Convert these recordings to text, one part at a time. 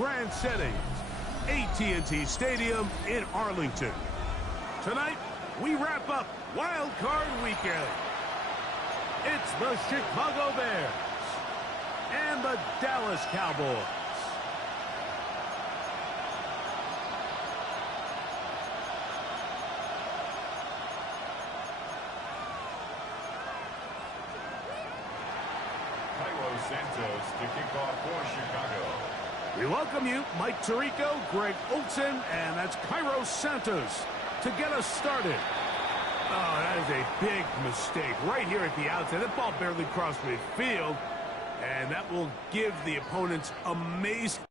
grand settings, AT&T Stadium in Arlington. Tonight, we wrap up Wild Card Weekend. It's the Chicago Bears and the Dallas Cowboys. Santos to kick off for Chicago. We welcome you, Mike Tirico, Greg Olsen, and that's Cairo Santos to get us started. Oh, that is a big mistake right here at the outset. That ball barely crossed midfield, and that will give the opponents amazing.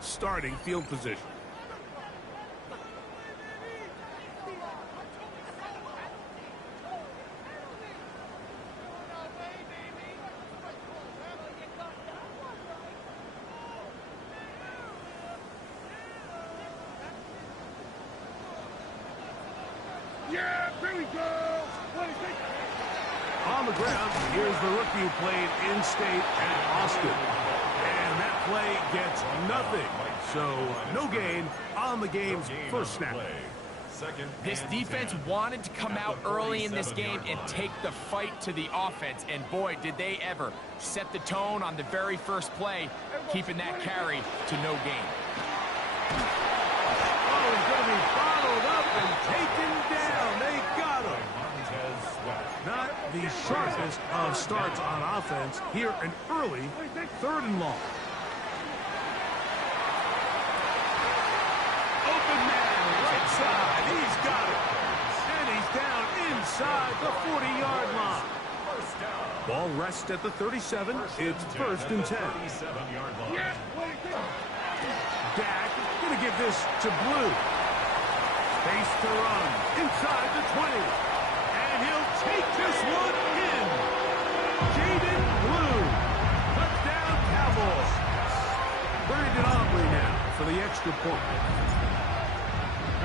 Starting field position. Yeah, here we go. On the ground, here's the rookie who played in-state at Austin. And that play gets nothing. So, no gain on the game's first snap. This defense wanted to come out early in this game and take the fight to the offense. And boy, did they ever set the tone on the very first play, keeping that carry to no gain. Oh, he's going to be bottled up and taken down. They got him. Not the sharpest of starts on offense. Here an early 3rd and long. Open man, right side. He's got it. And he's down inside the 40-yard line. Ball rests at the 37. It's 1st and 10. Dak going to give this to Blue. Space to run inside the 20. And he'll take this one in. Jaden Blue. Touchdown, Cowboys. Brandon Aubrey now for the extra point.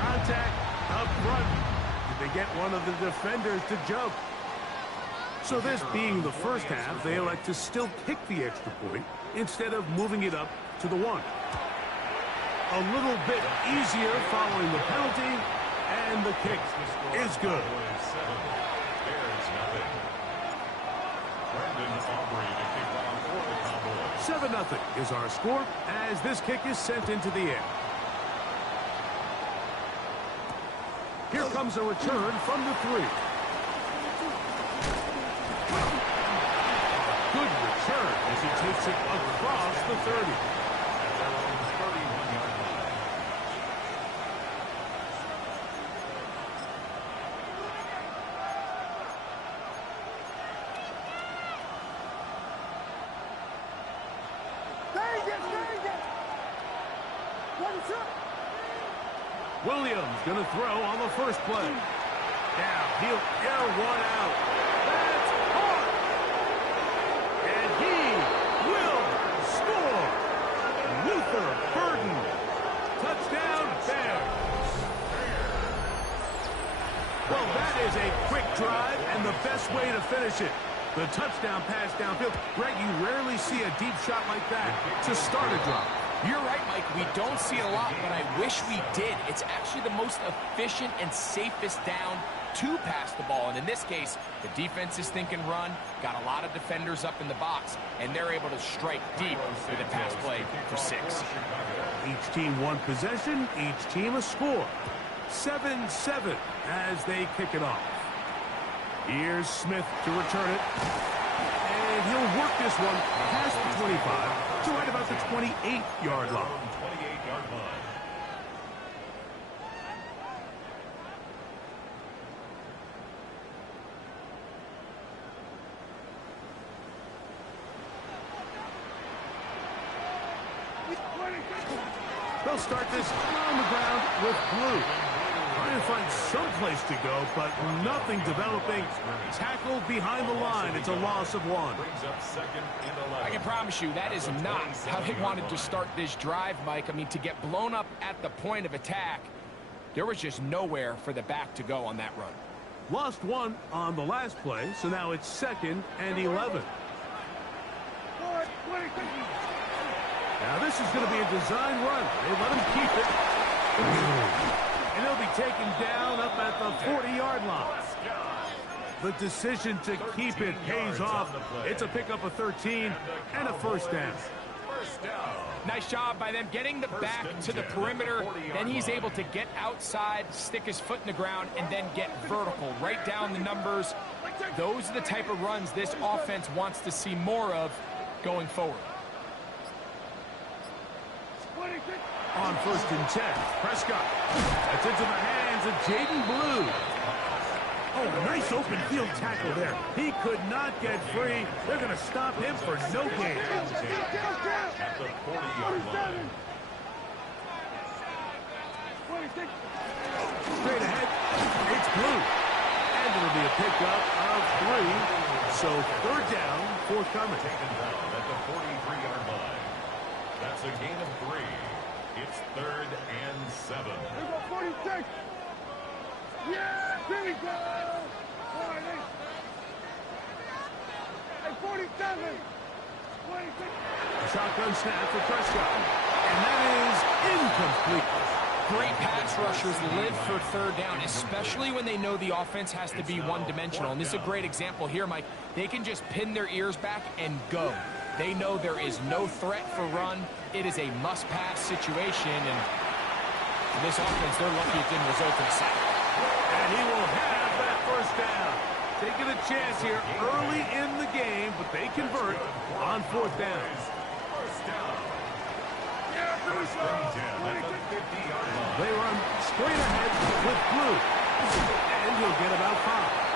Contact up front. Did they get one of the defenders to jump? So this being the first half, they elect to still kick the extra point instead of moving it up to the 1. A little bit easier following the penalty, and the kick is good. 7-0 is our score as this kick is sent into the air. Here comes a return from the 3. Good return as he takes it across the 30. Williams going to throw on the first play. Now he'll air one out. That's hard. And he will score. Luther Burden drive and the best way to finish it. The touchdown pass downfield. Greg, you rarely see a deep shot like that to start a drive. You're right, Mike. We don't see it a lot, but I wish we did. It's actually the most efficient and safest down to pass the ball. And in this case, the defense is thinking run, got a lot of defenders up in the box, and they're able to strike deep with a pass play for 6. Each team one possession, each team a score. 7-7 as they kick it off. Here's Smith to return it. And he'll work this one past the 25 to right about the 28-yard line. 28-yard line. They'll start this on the ground with blue. Trying to find some place to go, but nothing developing. Tackled behind the line. It's a loss of 1. Brings up 2nd and 11. I can promise you that is not how they wanted to start this drive, Mike. I mean, to get blown up at the point of attack, there was just nowhere for the back to go on that run. Lost 1 on the last play, so now it's 2nd and 11. Now this is going to be a design run. They let him keep it. And he'll be taken down up at the 40-yard line. The decision to keep it pays off. It's a pickup of 13 and a first down. Nice job by them getting the back to the perimeter. Then he's able to get outside, stick his foot in the ground, and then get vertical. Right down the numbers. Those are the type of runs this offense wants to see more of going forward. On 1st and 10, Prescott. That's into the hands of Jaden Blue. Oh, nice open field tackle there. He could not get free. They're going to stop him for no gain. At the 40-yard line. Straight ahead, it's Blue. And it'll be a pickup of 3. So 3rd down, forthcoming. Taken down at the 43-yard line. That's a gain of 3. It's 3rd and 7. We go 46. Yeah, here we go. Hey, 47. 26. A shotgun snap for Prescott. And that is incomplete. Great pass rushers live for 3rd down, especially when they know the offense has to be one-dimensional. And this is a great example here, Mike. They can just pin their ears back and go. They know there is no threat for run. It is a must-pass situation, and this offense, they're lucky it didn't result in a sack. And he will have that first down. Taking a chance here early in the game, but they convert on 4th down. First down. At the 50-yard line. They run straight ahead with Blue. And he'll get about 5.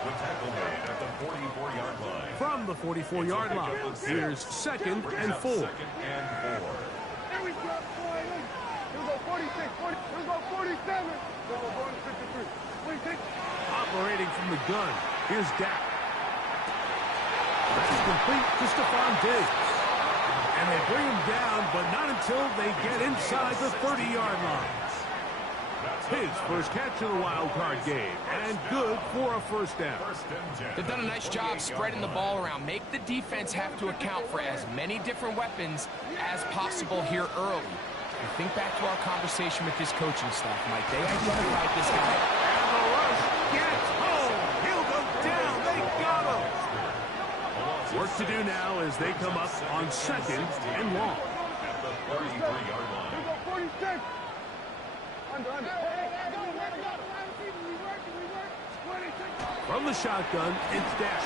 The tackle made at the 44-yard line. From the 44-yard line, here's 2nd and 4. 2nd and 4. Here we go, boy. Here we go 46, 40. Here we go 47. Go, we're going to 53. 26. Operating from the gun, here's Dak. That's complete to Stephon Diggs. And they bring him down, but not until they get inside the 30-yard line. His first catch of the wild card game, and good for a first down. They've done a nice job spreading the ball around. Make the defense have to account for as many different weapons as possible here early. And think back to our conversation with this coaching staff, Mike. They identified this guy. And the rush gets home. He'll go down. They got him. Work to do now as they come up on 2nd and long. At the 33-yard line. Here we go 46. Under. From the shotgun, it's Dak.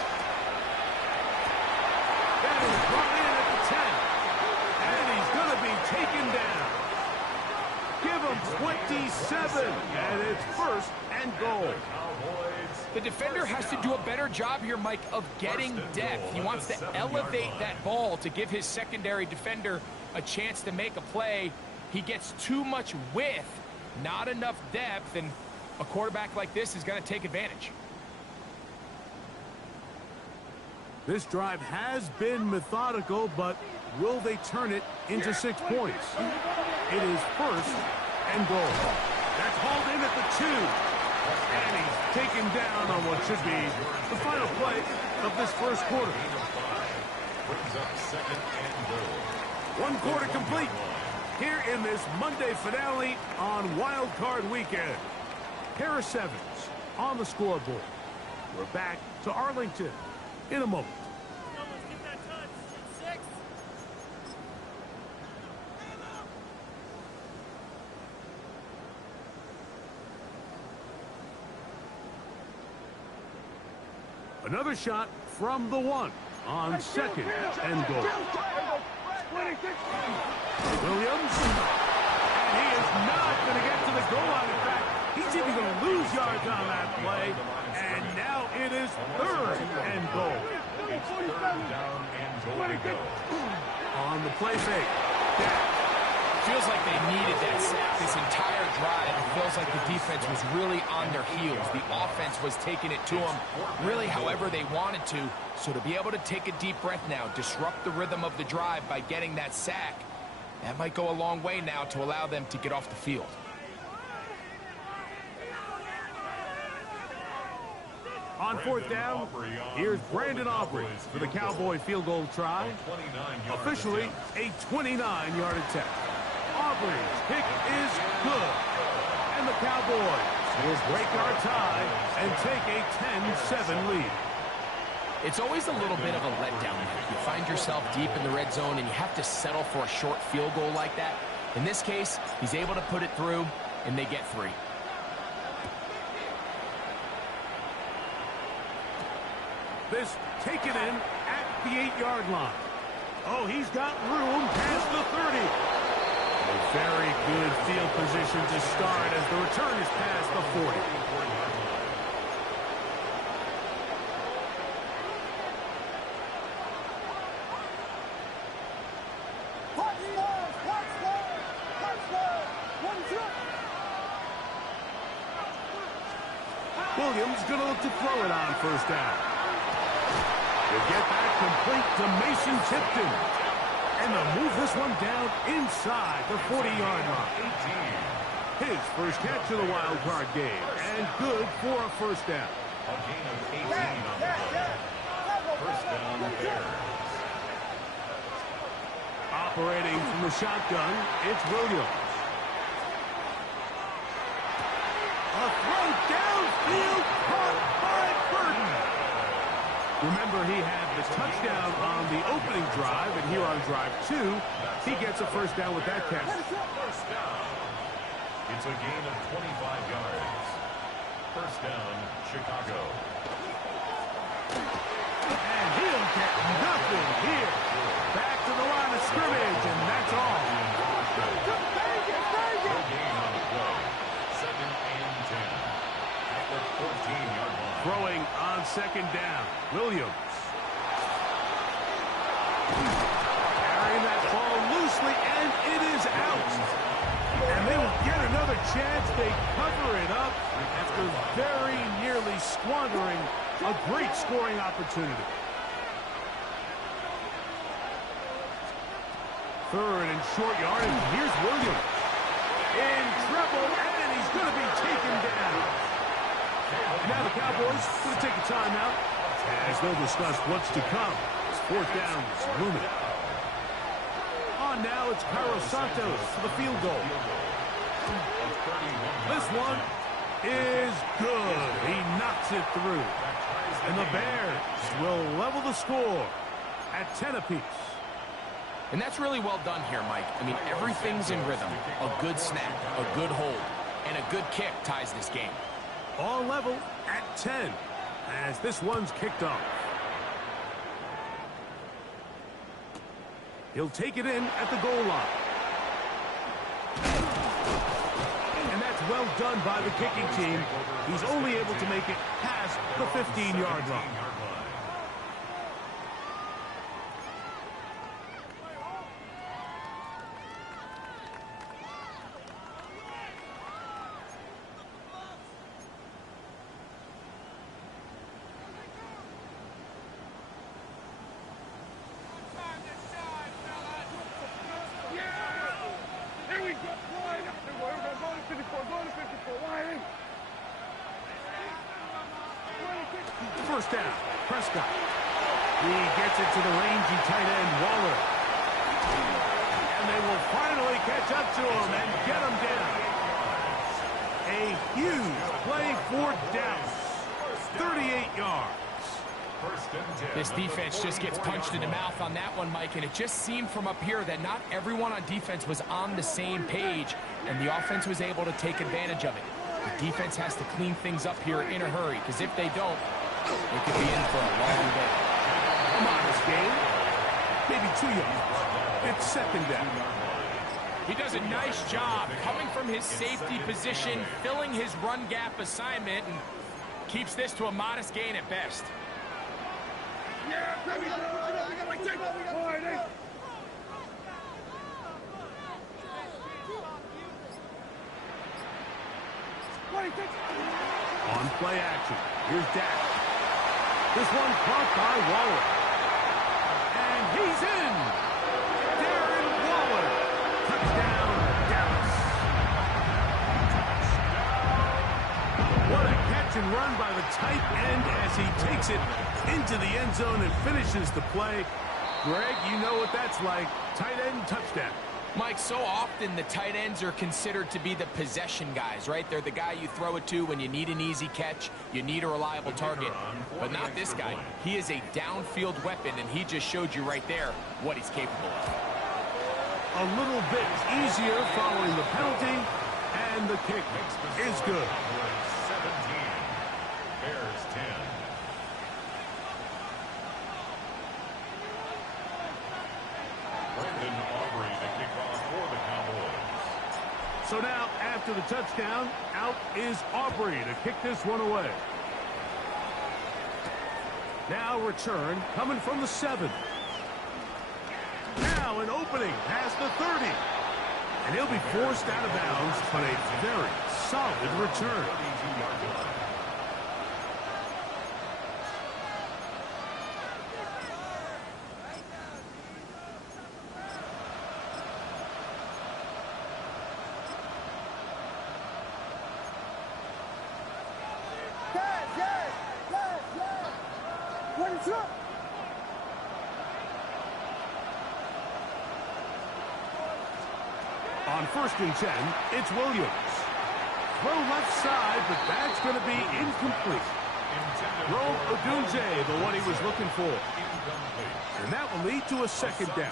That is brought in at the 10. And he's going to be taken down. Give him 27. And it's 1st and goal. The defender has to do a better job here, Mike, of getting depth. He wants to elevate that ball to give his secondary defender a chance to make a play. He gets too much width, not enough depth, and a quarterback like this is going to take advantage. This drive has been methodical, but will they turn it into 6 points? It is 1st and goal. That's hauled in at the 2. And he's taken down on what should be the final play of this first quarter. Brings up second and goal. One quarter complete here in this Monday finale on Wild Card Weekend. Pair of sevens on the scoreboard. We're back to Arlington in a moment. Another shot from the 1 on second and goal. Williams, and he is not going to get to the goal line. In fact, he's even going to lose yards on that play. And now it is third and goal. It's third down and goal to go. On the play fake. Feels like they needed that sack this entire drive. It feels like the defense was really on their heels. The offense was taking it to them really however they wanted to. So to be able to take a deep breath now, disrupt the rhythm of the drive by getting that sack, that might go a long way now to allow them to get off the field. On fourth down, here's Brandon Aubrey for the Cowboy field goal try. Officially a 29-yard attempt. Aubrey's kick is good. And the Cowboys will break our tie and take a 10-7 lead. It's always a little bit of a letdown. You find yourself deep in the red zone and you have to settle for a short field goal like that. In this case, he's able to put it through and they get 3. This taken in at the 8-yard line. Oh, he's got room past the 30. A very good field position to start as the return is past the 40. Williams going to look to throw it on first down. We'll get that complete to Mason Tipton. And they'll move this one down inside the 40-yard line. His first catch of the wild card game. And good for a first down. A gain of 18 on the play. First down, Bears. Operating from the shotgun, it's Williams. A throw downfield caught by Burton. Remember, he had the touchdown on the opening drive, and here on drive 2, he gets a first down with that catch. First down. It's a gain of 25 yards. First down, Chicago. And he'll get nothing here. Back to the line of scrimmage, and that's all. No gain on the play. Second and 10. At the 14-yard line. Throwing on second down, Williams. Carrying that ball loosely, and it is out. And they will get another chance. They cover it up after very nearly squandering a great scoring opportunity. Third and short yardage. Here's Williams. In trouble, and he's going to be taken down. Now the Cowboys going to take a timeout as they'll discuss what's to come. It's fourth down is looming. On now, it's Carlos Santos for the field goal. This one is good. He knocks it through. And the Bears will level the score at 10 apiece. And that's really well done here, Mike. I mean, everything's in rhythm. A good snap, a good hold, and a good kick ties this game. All level at 10 as this one's kicked off. He'll take it in at the goal line. And that's well done by the kicking team. He's only able to make it past the 15-yard line. mascot. He gets it to the rangy tight end, Waller. And they will finally catch up to him and get him down. A huge play for Dallas. 38 yards. This defense just gets punched in the mouth on that one, Mike, and it just seemed from up here that not everyone on defense was on the same page, and the offense was able to take advantage of it. The defense has to clean things up here in a hurry, because if they don't, they could be in for a long day. A modest game. Maybe 2 yards. It's second down. He does a nice job coming from his safety position, filling his run gap assignment, and keeps this to a modest gain at best. On play action, here's Dak. This one caught by Waller. And he's in! Darren Waller. Touchdown, Dallas. What a catch and run by the tight end as he takes it into the end zone and finishes the play. Greg, you know what that's like. Tight end touchdown. Mike, so often the tight ends are considered to be the possession guys, right? They're the guy you throw it to when you need an easy catch, you need a reliable target. But not this guy. He is a downfield weapon, and he just showed you right there what he's capable of. A little bit easier following the penalty, and the kick is good. 17. Bears 10. So now, after the touchdown, out is Aubrey to kick this one away. Now return coming from the 7. Now an opening past the 30. And he'll be forced out of bounds, but a very solid return. On 1st and 10, it's Williams. Throw left side, but that's going to be incomplete. Rome Odunze, the one he was looking for. And that will lead to a second down.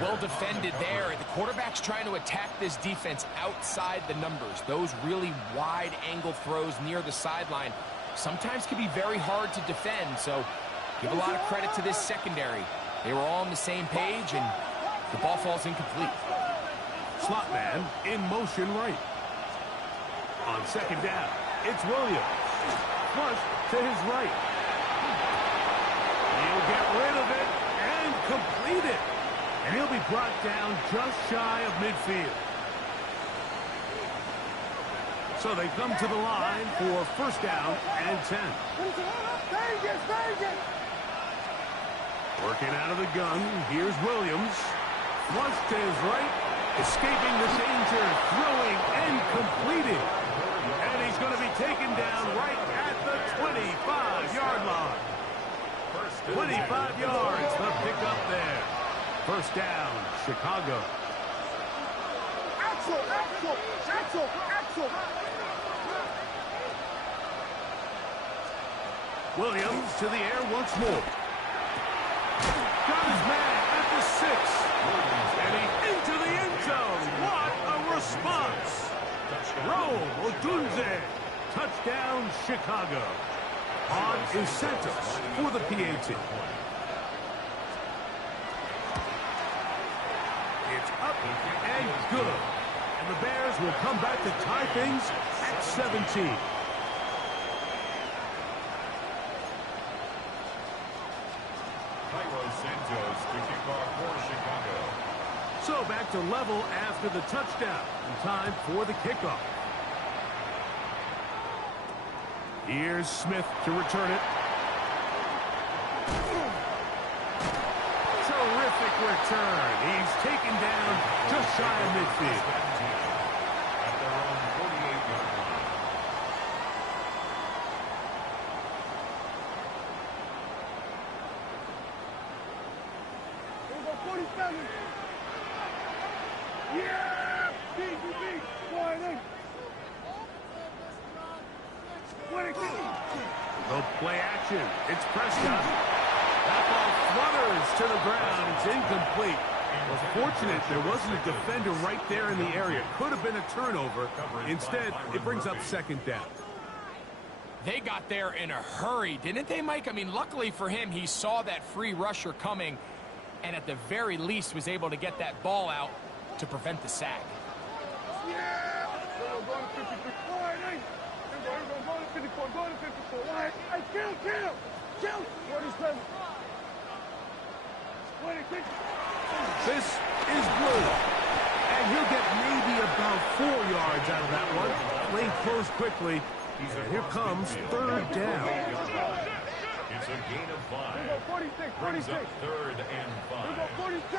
Well defended there. The quarterback's trying to attack this defense outside the numbers. Those really wide angle throws near the sideline sometimes can be very hard to defend, so give a lot of credit to this secondary. They were all on the same page, and the ball falls incomplete. Slot man in motion right. On 2nd down, it's Williams. Flush to his right. He'll get rid of it and complete it. And he'll be brought down just shy of midfield. So they come to the line for 1st down and 10. Working out of the gun, here's Williams. Flush to his right. Escaping the danger, throwing and completing. And he's going to be taken down right at the 25-yard line. 25 yards, the pickup there. 1st down, Chicago. Williams to the air once more. Got his man at the 6. And he's into the end zone. What a response. Rome Odunze. Touchdown, Chicago. On is Santos for the PAT. It's up and good. And the Bears will come back to tie things at 17. So back to level after the touchdown. And time for the kickoff. Here's Smith to return it. Terrific return. He's taken down just shy of midfield. At their own 48-yard line. 2 go 47. Yeah! Beat. Wide in. 26. They'll play action. It's Prescott. That ball flutters to the ground. It's incomplete. Well, fortunate there wasn't a defender right there in the area. Could have been a turnover. Instead, it brings up second down. They got there in a hurry, didn't they, Mike? I mean, luckily for him, he saw that free rusher coming and at the very least was able to get that ball out to prevent the sack. Yeah! Go to 53. Wide in. Go to 54. Go to 54. Wide. Hey, kill. 47. 26. This is blue. And he'll get maybe about 4 yards out of that one. Lane closed quickly. And here comes third down. It's a gain of 5. Here we go 46. Brings up third and Here we 5. go 46.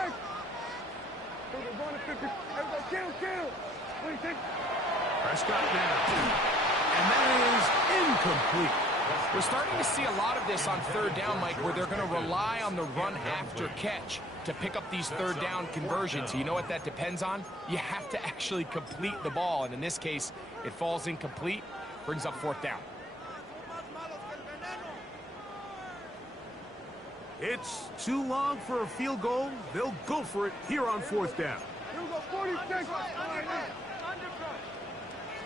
Here we go 50. Here we go kill. 26. Prescott now. And that is incomplete. We're starting to see a lot of this on third down, Mike, where they're going to rely on the run after catch to pick up these third down conversions. You know what that depends on? You have to actually complete the ball, and in this case, it falls incomplete, brings up fourth down. It's too long for a field goal. They'll go for it here on fourth down. Here we go 46.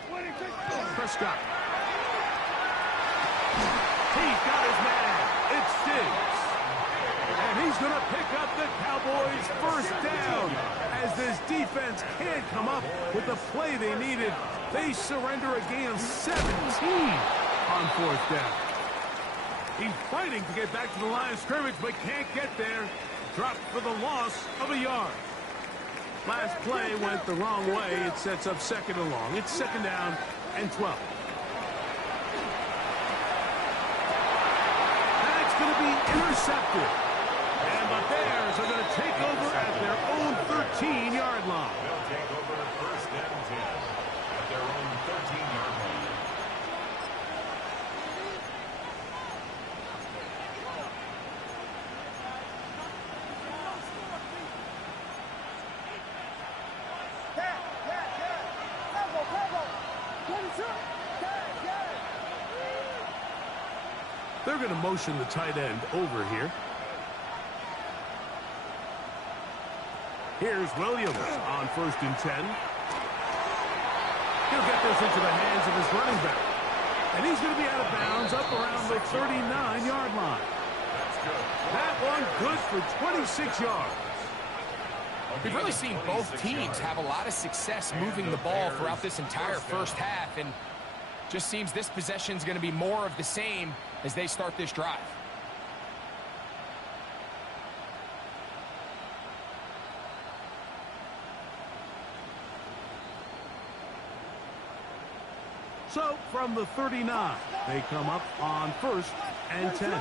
26. Prescott. He's got his man. It's Diggs. And he's going to pick up the Cowboys' first down. As this defense can't come up with the play they needed, they surrender a gain of 17 on fourth down. He's fighting to get back to the line of scrimmage, but can't get there. Dropped for the loss of a yard. Last play went the wrong way. It sets up second and long. It's second down and 12. That's going to be intercepted. And the Bears are going to take over at their own 13-yard line. They'll take over first and 10 at their own 13-yard line. They're going to motion the tight end over here. Here's Williams on first and 10. He'll get this into the hands of his running back. And he's going to be out of bounds up around the 39-yard line. That's good. That one good for 26 yards. We've really seen both teams have a lot of success moving the ball throughout this entire first half, and just seems this possession is going to be more of the same as they start this drive. So, from the 39, they come up on first and 10.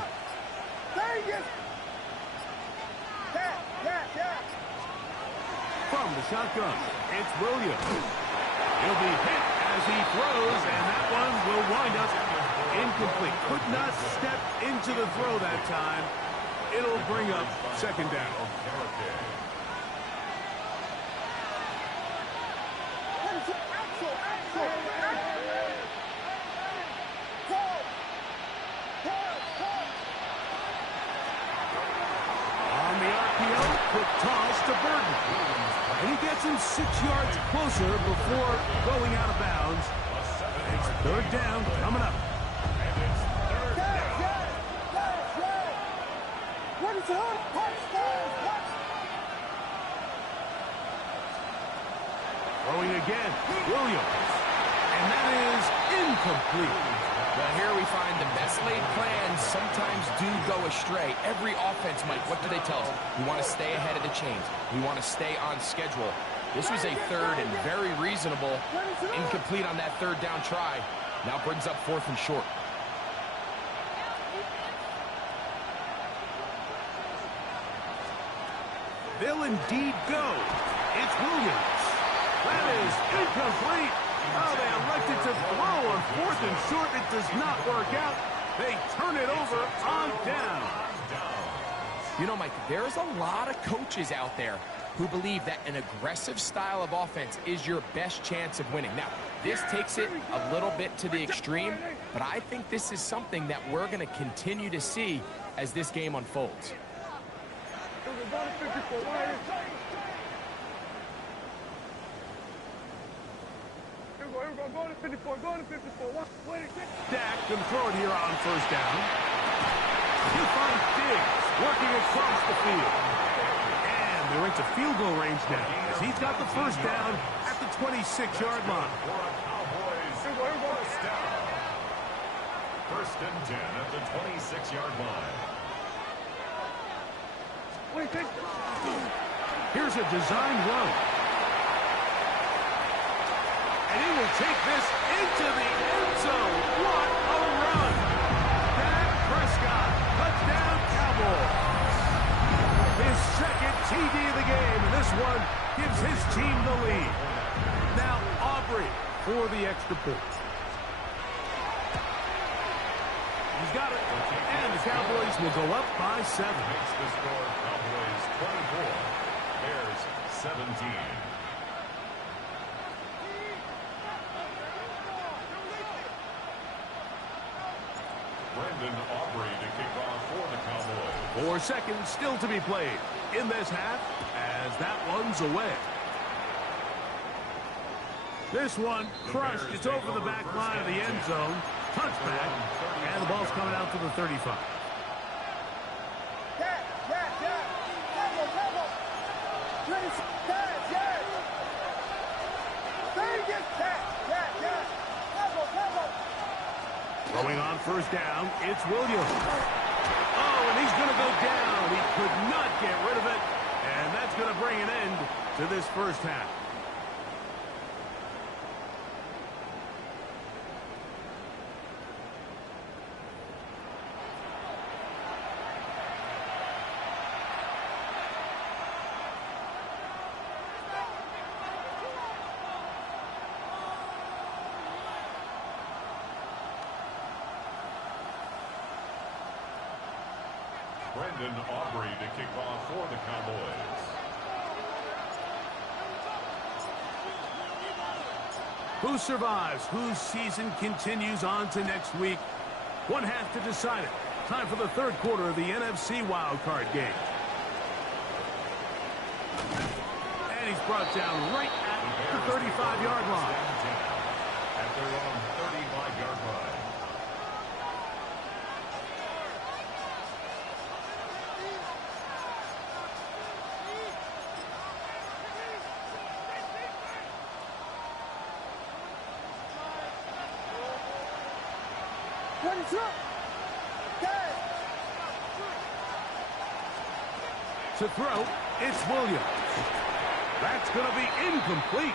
From the shotgun, it's Williams. He'll be hit as he throws, and that one will wind up incomplete. Could not step into the throw that time. It'll bring up second down. On the RPO, quick toss to Burton. And he gets him 6 yards closer before going out of bounds. It's third down coming up. Throwing again, Williams. And that is incomplete. Well, here we find the best laid plans sometimes do go astray. Every offense, Mike, what do they tell us? We want to stay ahead of the chains. We want to stay on schedule. This was a third and very reasonable. Incomplete on that third down try. Now brings up fourth and short. They'll indeed go. It's Williams. That is incomplete. Oh, they elected to throw on fourth and short. It does not work out. They turn it over on down. You know, Mike, there's a lot of coaches out there who believe that an aggressive style of offense is your best chance of winning. Now, this takes it a little bit to the extreme, but I think this is something that we're going to continue to see as this game unfolds. Dak can throw it here on first down. He finds Diggs working across the field. And they're into field goal range now as he's got the first down at the 26-yard line. First and 10 at the 26-yard line. Here's a design run. And he will take this into the end zone. What a run! Dak Prescott, touchdown Cowboys. His second TD of the game, and this one gives his team the lead. Now Aubrey for the extra point. He's got it, and the Cowboys will go up by 7. Makes the score Cowboys 24, Bears 17. Brendan Aubrey to kick off for the Cowboys. 4 seconds still to be played in this half as that one's away. This one crushed. It's over the back line of the end zone. Touchback, and the ball's coming out to the 35. Throwing on first down, it's Williams. Oh, and he's going to go down. He could not get rid of it, and that's going to bring an end to this first half. Brendan Aubrey to kick off for the Cowboys. Who survives? Whose season continues on to next week? One half to decide it. Time for the third quarter of the NFC wildcard game. And he's brought down right at the 35-yard line. At their own 35-yard line. To throw, it's Williams. That's going to be incomplete.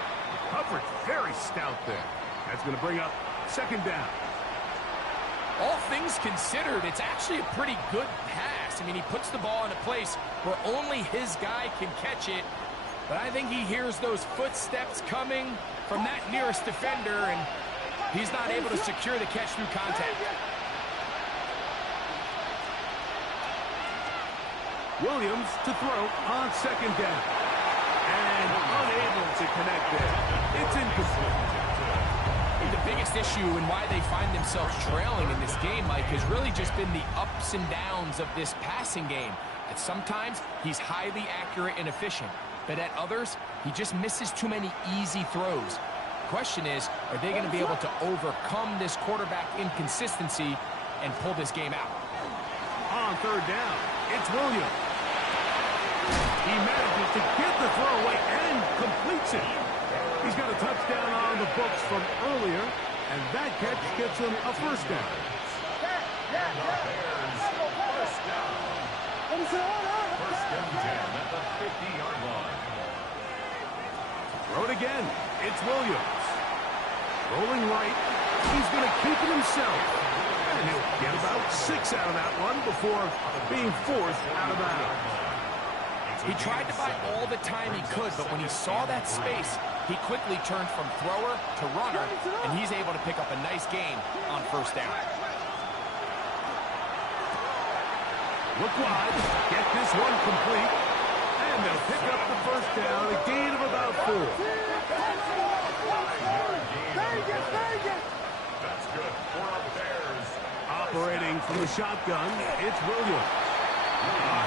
Coverage very stout there. That's going to bring up second down. All things considered, it's actually a pretty good pass. I mean, he puts the ball in a place where only his guy can catch it. But I think he hears those footsteps coming from that nearest defender, and he's not able to secure the catch through contact. Williams to throw on second down. And unable to connect there. It's incomplete. The biggest issue and why they find themselves trailing in this game, Mike, has really just been the ups and downs of this passing game. At sometimes, he's highly accurate and efficient. But at others, he just misses too many easy throws. The question is, are they going to be able to overcome this quarterback inconsistency and pull this game out? On third down, it's Williams. He manages to get the throw away and completes it. He's got a touchdown on the books from earlier, and that catch gets him a first down. First and 10 at the 50-yard line. Throw it again. It's Williams. Rolling right. He's going to keep it himself. And he'll get about 6 out of that one before being forced out of bounds. He tried to buy all the time he could, but when he saw that space, he quickly turned from thrower to runner, and he's able to pick up a nice gain on first down. Look wide. Get this one complete. And they'll pick up the first down. A gain of about 4. That's good for our Bears. Operating from the shotgun, it's Williams. A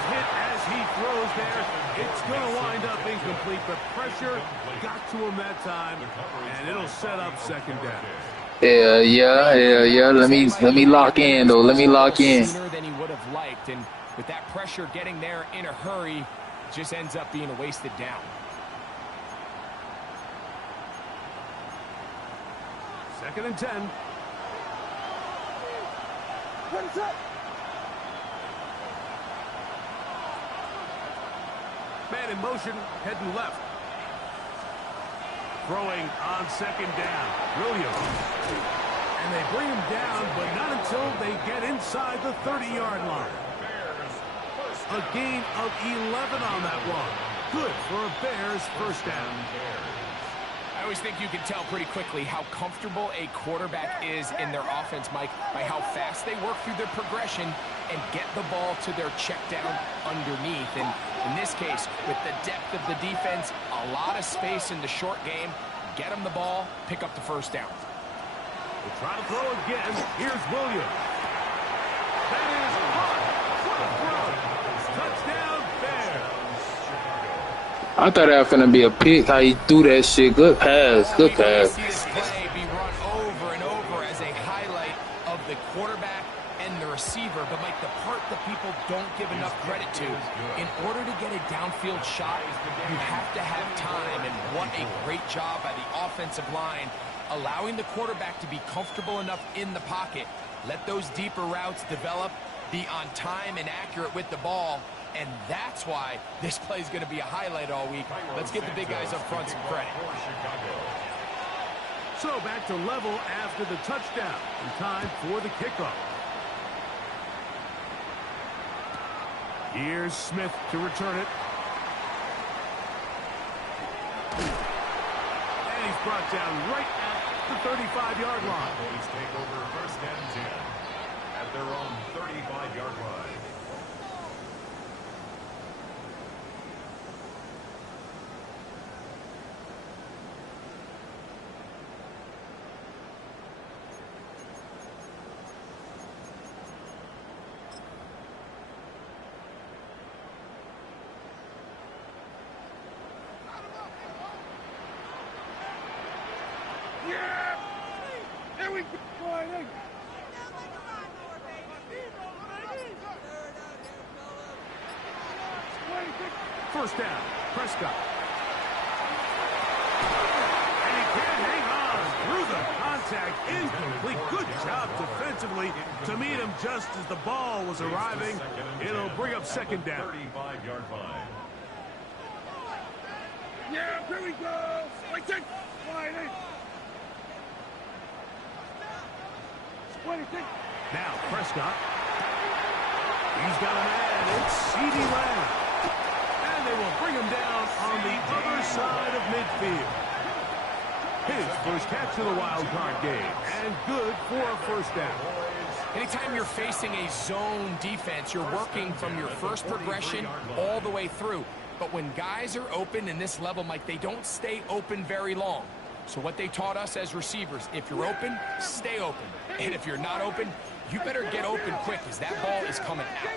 hit as he throws there. It's going to wind up incomplete, but pressure got to him that time, and it'll set up second down. Yeah. Let me lock in though. Let me lock in. Sooner than he would have liked, and with that pressure getting there in a hurry, it just ends up being a wasted down. Second and 10. What's up? Man in motion, heading left. Throwing on second down. Williams. And they bring him down, but not until they get inside the 30-yard line. A gain of 11 on that one. Good for a Bears first down. I always think you can tell pretty quickly how comfortable a quarterback is in their offense, Mike, by how fast they work through their progression and get the ball to their check down underneath. And in this case, with the depth of the defense, a lot of space in the short game, get them the ball, pick up the first down. They try to throw again. Here's Williams. That is caught. What a throw. Touchdown, Bears. I thought that was gonna be a pick. How he threw that shit. Good pass. Good pass. See this play be run over and over as a highlight of the quarterback and the receiver. But, Mike, the part that people don't give enough credit to, in order to get a downfield shot, you have to have time. And what a great job by the offensive line, allowing the quarterback to be comfortable enough in the pocket, let those deeper routes develop, be on time and accurate with the ball. And that's why this play is going to be a highlight all week. Let's give the big guys up front some credit. So back to level after the touchdown. And time for the kickoff. Here's Smith to return it. And he's brought down right at the 35-yard line. Boys take over first and 10 at their own 35-yard line. Yeah! Here we go. First down, Prescott. And he can't hang on through the contact. Incomplete. Good job defensively to meet him just as the ball was arriving. It'll bring up second down. 35-yard line. Yeah, here we go. Wait, take. Wide in. 26. Now Prescott. He's got a man. It's CeeDee Lamb. And they will bring him down on the other side of midfield. His first catch of the wild card game. And good for a first down. Anytime you're facing a zone defense, you're working from your first progression all the way through. But when guys are open in this level, Mike, they don't stay open very long. So what they taught us as receivers, if you're open, stay open. And if you're not open, you better get open quick because that ball is coming out.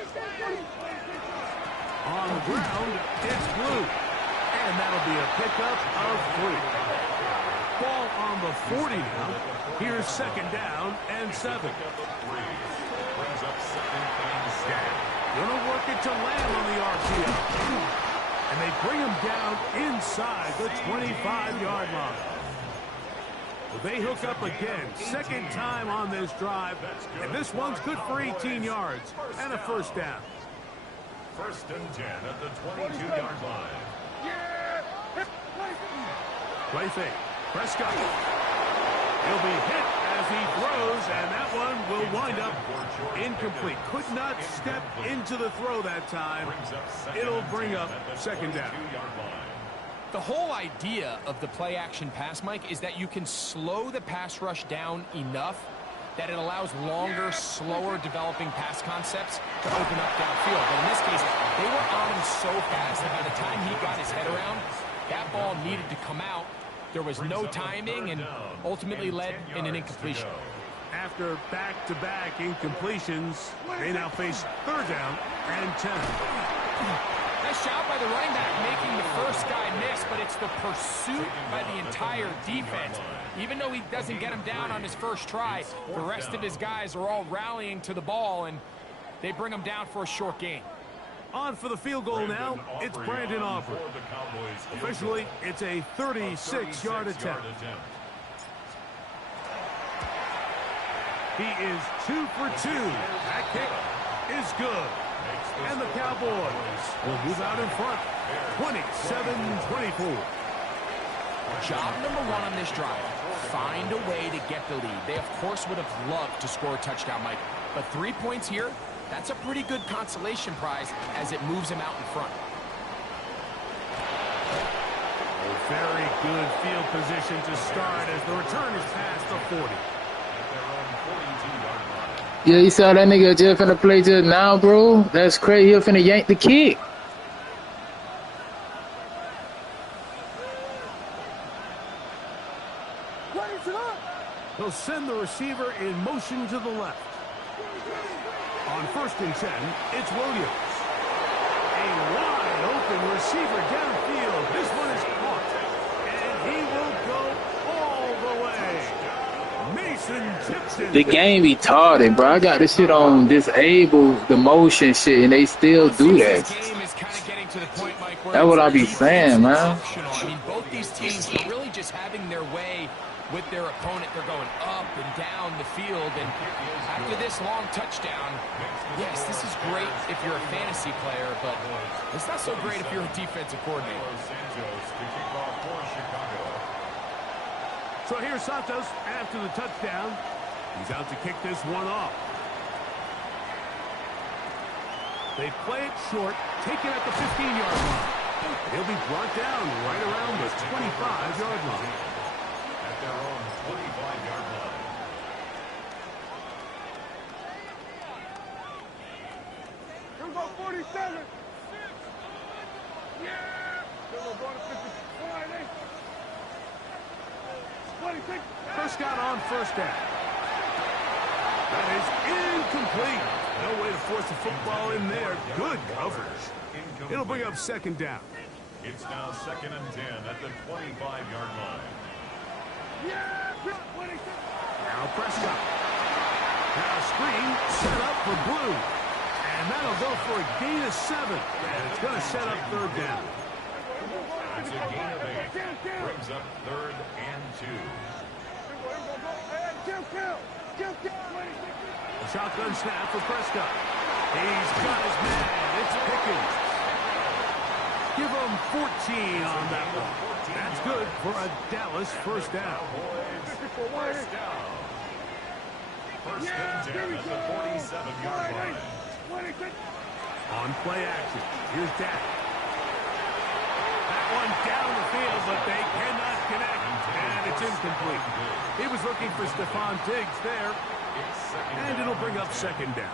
On the ground, it's Blue. And that'll be a pickup of 3. Ball on the 40 now. Here's second down and 7. Brings up second and 7. Gonna work it to Lamb on the RPO. And they bring him down inside the 25-yard line. Well, they hook up again. Second time on this drive. And this one's good for 18 yards and a first down. First and 10 at the 22-yard line. Play fake. Prescott. He'll be hit as he throws, and that one will wind up incomplete. Could not step into the throw that time. It'll bring up second down. The whole idea of the play-action pass, Mike, is that you can slow the pass rush down enough that it allows longer, slower developing pass concepts to open up downfield. But in this case, they were on him so fast that by the time he got his head around, that ball needed to come out. There was no timing and ultimately led in an incompletion. After back-to-back incompletions, they now face 3rd down and 10. Nice job by the running back making the first guy miss, but it's the pursuit by the entire defense. Even though he doesn't get him down on his first try, the rest of his guys are all rallying to the ball, and they bring him down for a short gain. On for the field goal now, it's Brandon Aubrey. Officially, it's a 36-yard attempt. He is 2 for 2. That kick is good. And the Cowboys will move out in front, 27-24. Job number 1 on this drive, find a way to get the lead. They, of course, would have loved to score a touchdown, Mike. But 3 points here, that's a pretty good consolation prize as it moves him out in front. Very good field position to start as the return is past the 40. Yeah, you saw that nigga just finna play just now, bro? That's crazy. He finna yank the kick. He'll send the receiver in motion to the left. On 1st and 10, it's Williams. A wide open receiver downfield. This one is caught. And he will go all the way. Mason Tipton. The game retarded, bro. I got this shit on disable the motion shit, and they still do that. That's what I be saying, man. I mean, both these teams are really just having their way with their opponent. They're going up and down the field, and after this long touchdown, yes, this is great if you're a fantasy player, but it's not so great if you're a defensive coordinator. So here's Santos after the touchdown. He's out to kick this one off. They play it short, take it at the 15-yard line. He'll be brought down right around the 25-yard line. At their own 25-yard line. Here we go, 47. Yeah. Here we go, going to 50. Prescott on 1st down. That is incomplete. No way to force the football in there. Good coverage. It'll bring up 2nd down. It's now 2nd and 10 at the 25-yard line. Now Prescott. Now screen set up for Blue. And that'll go for a gain of 7. And it's going to set up 3rd down. That's a gain of 8. Brings up 3rd and 2. A shotgun snap for Prescott. He's got his man. It's Pickens. Give him 14 on that one. That's good for a Dallas 1st down. First down. 1st and 10 at the 47-yard line. On play action. Here's Dak. That one down the field, but they cannot connect. And it's incomplete. He was looking for Stephon Diggs there. And it'll bring up 2nd down.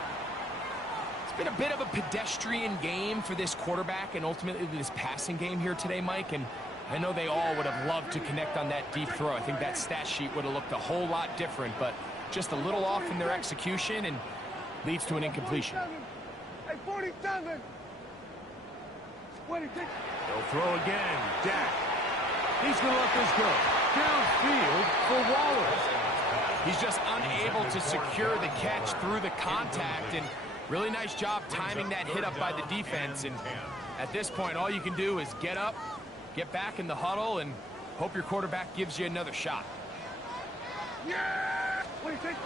It's been a bit of a pedestrian game for this quarterback and ultimately this passing game here today, Mike. And I know they all would have loved to connect on that deep throw. I think that stat sheet would have looked a whole lot different, but just a little off in their execution and leads to an incompletion. Hey, 47. They'll throw again. Dak. He's going to let this go. Downfield for Waller. He's just unable to secure the catch through the contact, and really nice job timing that hit up by the defense. And at this point, all you can do is get up, get back in the huddle, and hope your quarterback gives you another shot. Yeah! What do you think?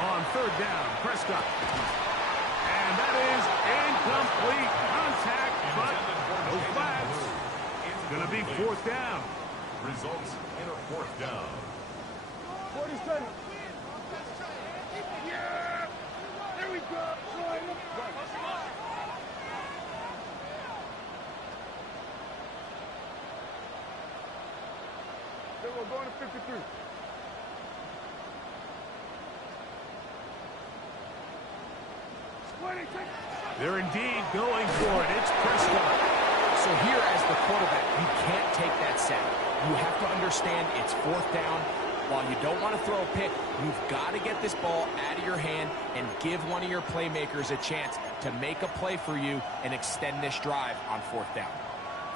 On 3rd down, Prescott. And that is incomplete contact, but no flags. It's going to be 4th down. Results in a 4th down. 47. Yeah! There we go. Then we're going to 53. They're indeed going for it. It's Prescott. So here as the quarterback, you can't take that sack. You have to understand it's fourth down. While you don't want to throw a pick, you've got to get this ball out of your hand and give one of your playmakers a chance to make a play for you and extend this drive on fourth down.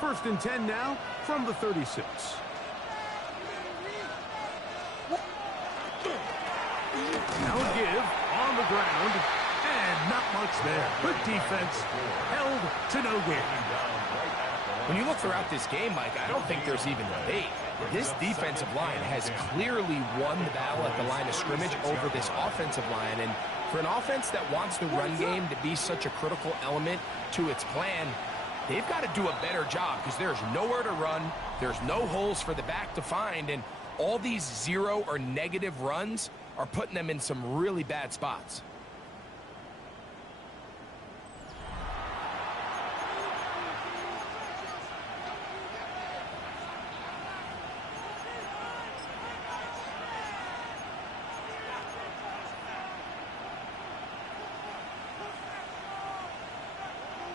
1st and 10 now from the 36. Now a give on the ground, and not much there. Good defense, held to no gain. When you look throughout this game, Mike, I don't think there's even debate. This defensive line has clearly won the battle at the line of scrimmage over this offensive line. And for an offense that wants the run game to be such a critical element to its plan, they've got to do a better job because there's nowhere to run. There's no holes for the back to find. And all these 0 or negative runs are putting them in some really bad spots.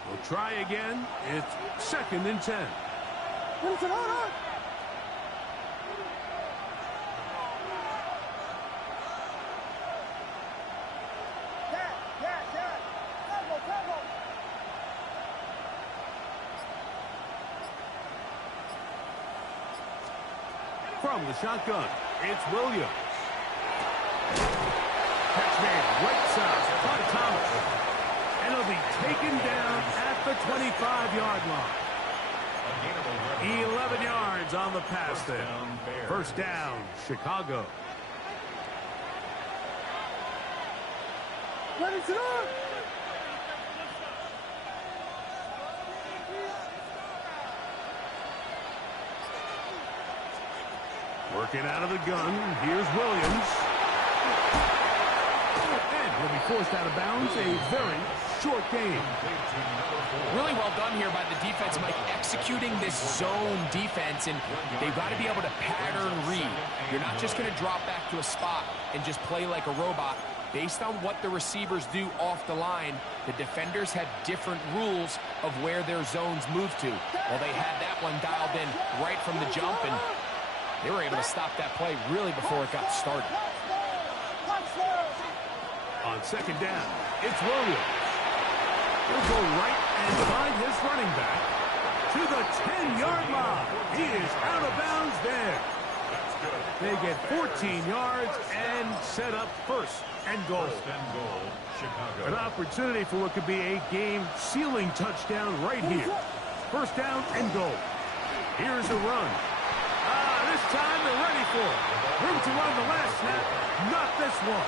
We'll try again. It's 2nd and 10. From the shotgun, it's Williams. Catch made right side by Thomas. And he'll be taken down at the 25-yard line. 11 yards on the pass there. 1st down, Chicago. Ready to go! Working out of the gun, here's Williams. And he'll be forced out of bounds, a very short game. Really well done here by the defense, Mike, executing this zone defense, and they've got to be able to pattern read. You're not just going to drop back to a spot and just play like a robot. Based on what the receivers do off the line, the defenders have different rules of where their zones move to. Well, they had that one dialed in right from the jump, and they were able to stop that play really before it got started. On 2nd down, it's Williams. He'll go right and find his running back to the 10-yard line. He is out of bounds there. They get 14 yards and set up 1st and goal. An opportunity for what could be a game-sealing touchdown right here. 1st down and goal. Here's a run. This time they're ready for it. Room to run the last snap. Not this one.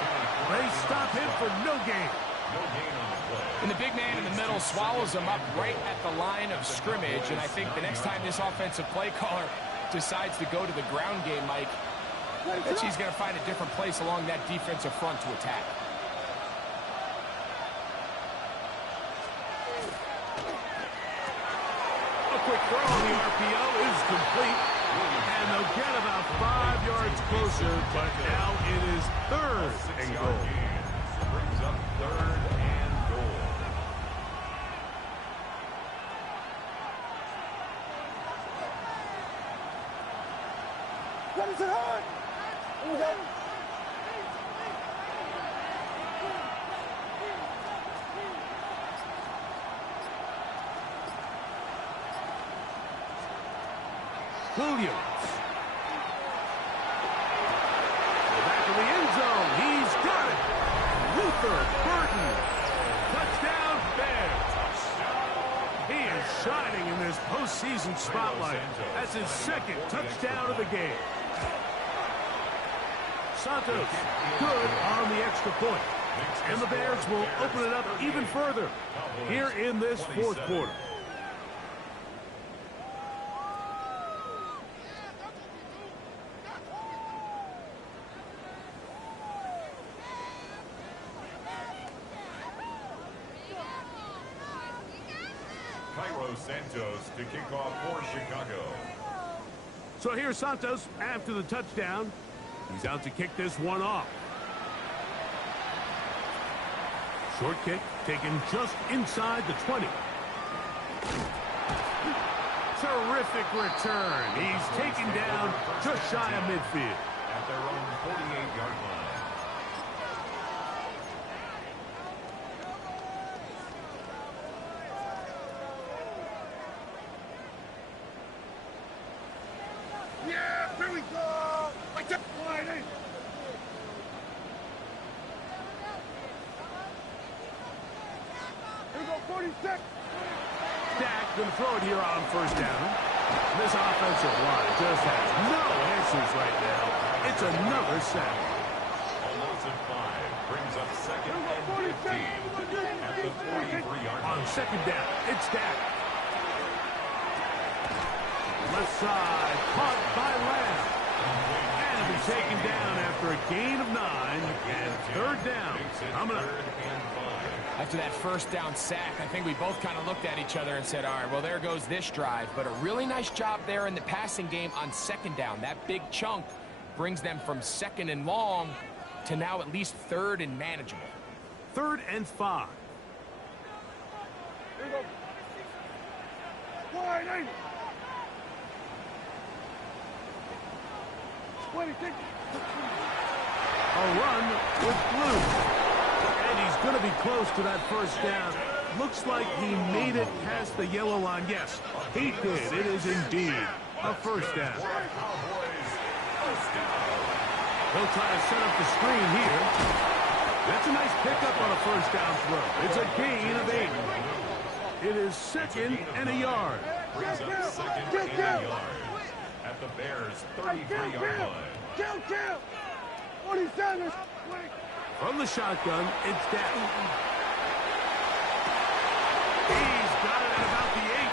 They stop him for no gain. And the big man in the middle swallows him up right at the line of scrimmage. And I think the next time this offensive play caller decides to go to the ground game, Mike, I bet he's going to find a different place along that defensive front to attack. A quick throw on the RPO is complete. And they'll get about 5 yards closer, but now it is 3rd and goal. Brings up 3rd and goal. What is it hard? Williams. Back to the end zone. He's got it. Luther Burton. Touchdown Bears. He is shining in this postseason spotlight. That's his 2nd touchdown of the game. Santos good on the extra point. And the Bears will open it up even further here in this 4th quarter. Santos to kick off for Chicago. So here's Santos after the touchdown. He's out to kick this one off. Short kick taken just inside the 20. Terrific return. He's taken down just shy of midfield. At their own 48-yard line. Yeah, here we go. Like that. Wide in. Here we go, 46. Dak gonna throw it here on first down. This offensive line just has no answers right now. It's another sack. Almost at 5. Brings up second and 15. At the 43-yard line. On second down, it's Dak. Left side, caught by Lamb. And he's taken down after a gain of 9 and third down. Coming up. After that first down sack, I think we both kind of looked at each other and said, all right, well, there goes this drive. But a really nice job there in the passing game on second down. That big chunk brings them from second and long to now at least third and manageable. 3rd and 5. Here we go. Wide in. 26. A run with blue. And he's going to be close to that first down. Looks like he made it past the yellow line. Yes, he did. It is indeed a first down. He'll try to set up the screen here. That's a nice pickup on a first down throw. It's a gain of 8. It is second and a yard. Brings up second and a yard. At the Bears' 33-yard line. Kill. 47. From the shotgun, it's Dak. He's got it at about the 8.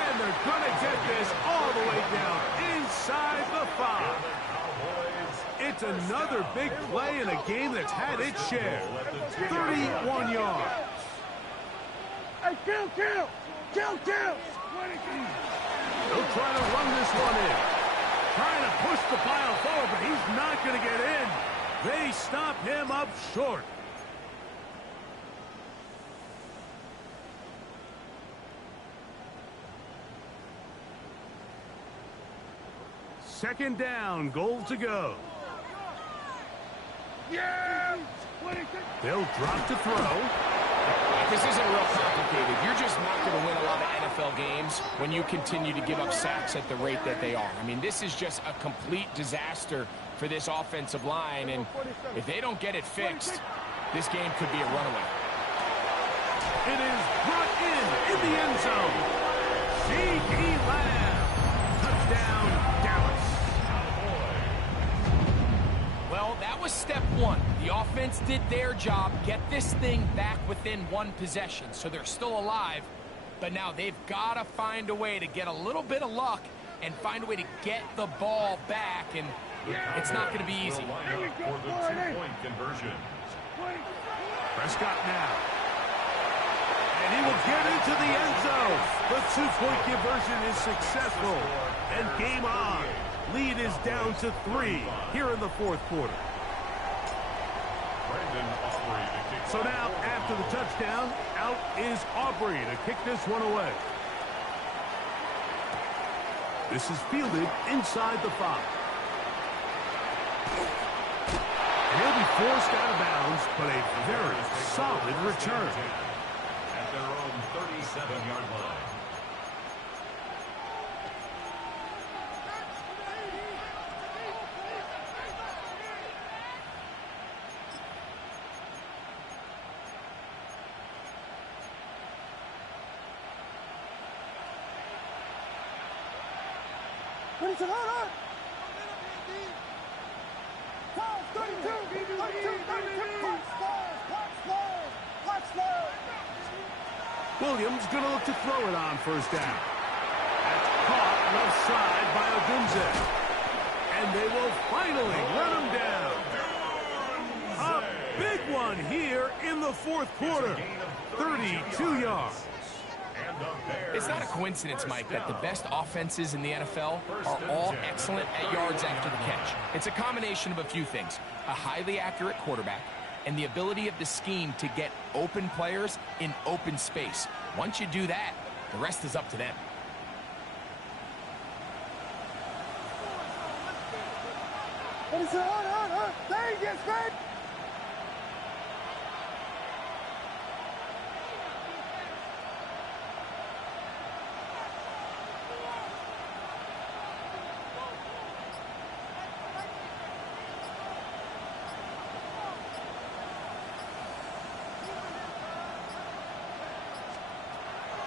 And they're going to get this all the way down inside the 5. It's another big play in a game that's had its share. 31 yards. Hey, kill. He'll try to run this one in. Trying to push the pile forward, but he's not going to get in. They stop him up short. Second down, goal to go. Yeah. They'll drop to throw. This isn't real complicated. You're just not going to win a lot of NFL games when you continue to give up sacks at the rate that they are. I mean, this is just a complete disaster for this offensive line, and if they don't get it fixed, this game could be a runaway. It is brought in the end zone. C.D. Lamb. Touchdown, Dallas. Well, that was step one. The offense did their job, get this thing back within one possession, so they're still alive. But now they've got to find a way to get a little bit of luck and find a way to get the ball back, and it's not going to be easy. For the two-point conversion. Prescott now. And he will get into the end zone. The two-point conversion is successful. And game on. Lead is down to 3 here in the fourth quarter. So now, after the touchdown, out is Aubrey to kick this one away. This is fielded inside the 5. And he'll be forced out of bounds, but a very solid return. At their own 37-yard line. Williams going to look to throw it on first down. That's caught left side by Odunze. And they will finally run him down. A big one here in the fourth quarter. 32 yards. It's not a coincidence, Mike, that the best offenses in the NFL are all excellent at yards after the catch. It's a combination of a few things. A highly accurate quarterback, and the ability of the scheme to get open players in open space. Once you do that, the rest is up to them.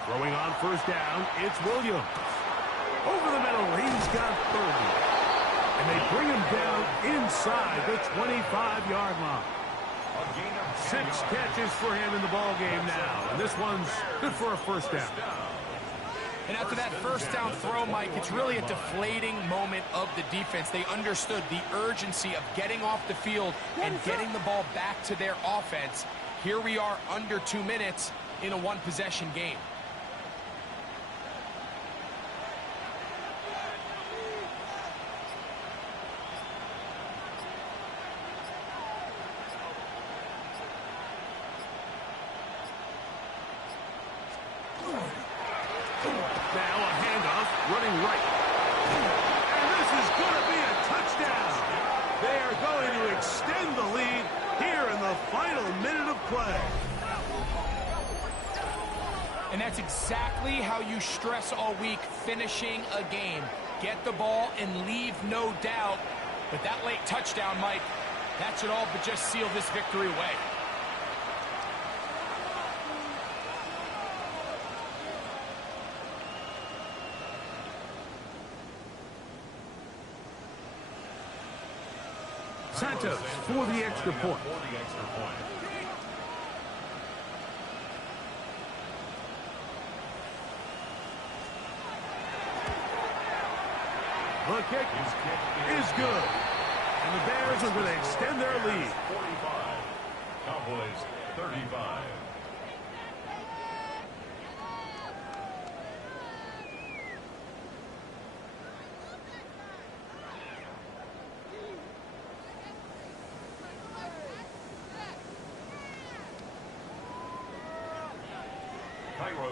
Throwing on first down, it's Williams. Over the middle, he's got 30. And they bring him down inside the 25-yard line. 6 catches for him in the ball game now. And this one's good for a first down. And after that first down throw, Mike, it's really a deflating moment of the defense. They understood the urgency of getting off the field and getting the ball back to their offense. Here we are under 2 minutes in a one-possession game. Now a handoff, running right. And this is going to be a touchdown. They are going to extend the lead here in the final minute of play. And that's exactly how you stress all week, finishing a game. Get the ball and leave no doubt. But that late touchdown, Mike, that should all but just seal this victory away. Santos for the extra point. The kick is good. And the Bears are going to extend their lead. 45. Cowboys 35.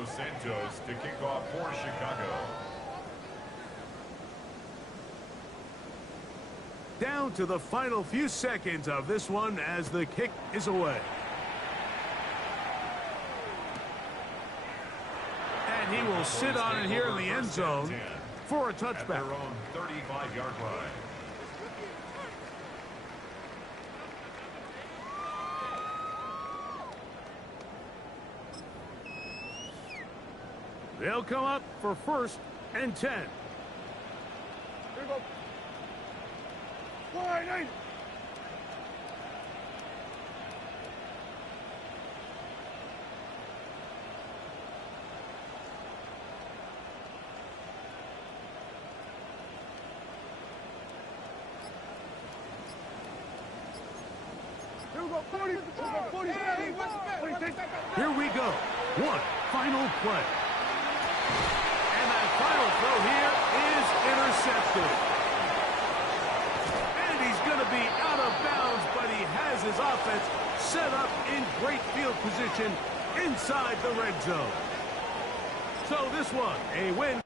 Santos to kick off for Chicago. Down to the final few seconds of this one as the kick is away. And he will sit on it here in the end zone for a touchback. At their own 35-yard line. They'll come up for 1st and 10. Here we go. 9. Here we go. 40. 40. Here we go. One final play. And that final throw here is intercepted. And he's going to be out of bounds, but he has his offense set up in great field position inside the red zone. So this one, a win.